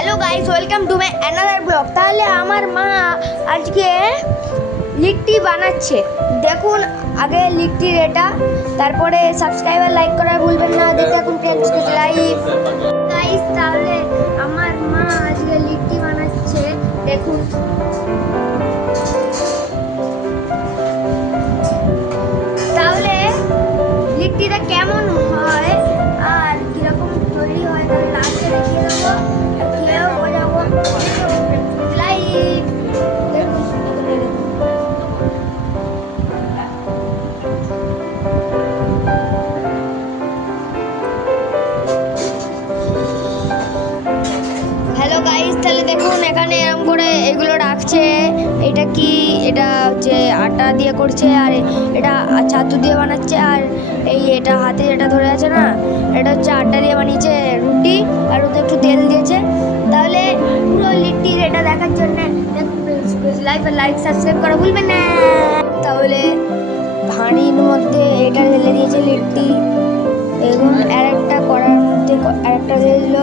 Hello guys, welcome to my another blog. তাহলে আমার মা আজকে লিট্টি বানাচ্ছে। দেখুন আগে লিট্টির এটা, তারপরে সাবস্ক্রাইব আর লাইক করা ভুলবেন না। দেখতে এখন ফ্রেন্ডস লাইভ গাইস। তাহলে আমার মা আজকে লিট্টি বানাচ্ছে, দেখুন। তাহলে লিট্টিটা কেমন হয় আর কিরকম তৈরি হয় তাহলে লাস্টে দেখিয়ে দেবো। হ্যালো গাইস, তাহলে দেখুন এখানে এরকম করে এগুলো রাখছে। এটা কি, এটা হচ্ছে আটা দিয়ে করছে, আর এটা ছাতু দিয়ে বানাচ্ছে। আর এটা হাতে যেটা ধরে আছে না, এটা হচ্ছে আটা দিয়ে বানিয়েছে রুটি, আর ওতে একটু তেল দিয়েছে। তাহলে পুরো লিট্টির এটা দেখার জন্য লাইক সাবস্ক্রাইব করা ভুলবেন না। তাহলে হাঁড়ির মধ্যে এটা ঢেলে দিয়েছে লিট্টি, এবং আরেকটা কড়ার মধ্যে আরেকটা ঢেলে দিল,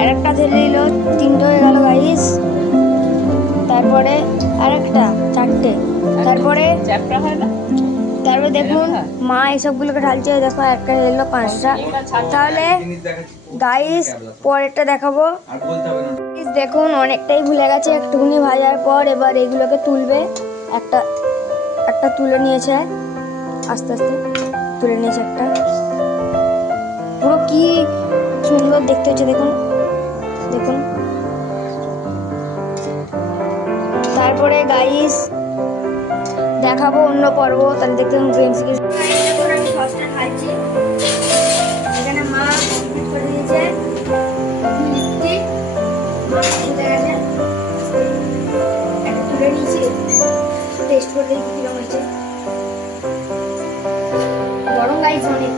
আরেকটা ঢেলে দিল, তিনটে হয়ে গেল গাইস। তারপরে আরেকটা, চারটে। তারপরে দেখুন মা এসবগুলোকে ঢালছে। দেখো একটা এলো, পাঁচটা। তাহলে গাইস পরেরটা দেখাবো। দেখুন অনেকটাই ভুলে গেছে, একটুখানি ভাজার পর এবার এগুলোকে তুলবে। একটা একটা তুলে নিয়েছে, আস্তে আস্তে তুলে নিয়েছে একটা। পুরো কি সুন্দর দেখতে হচ্ছে, দেখুন দেখুন। তারপরে গাইস দেখাবো অন্য পর্ব, তাহলে দেখতে আমি সসটা খাচ্ছি। এখানে মা কমপ্লিট করে দিয়েছে লিট্টি। মা উঠে গেছে, একটা তুলে নিয়েছি, টেস্ট করে দেখি কিরকম হয়েছে। গরম গাইস অনেক।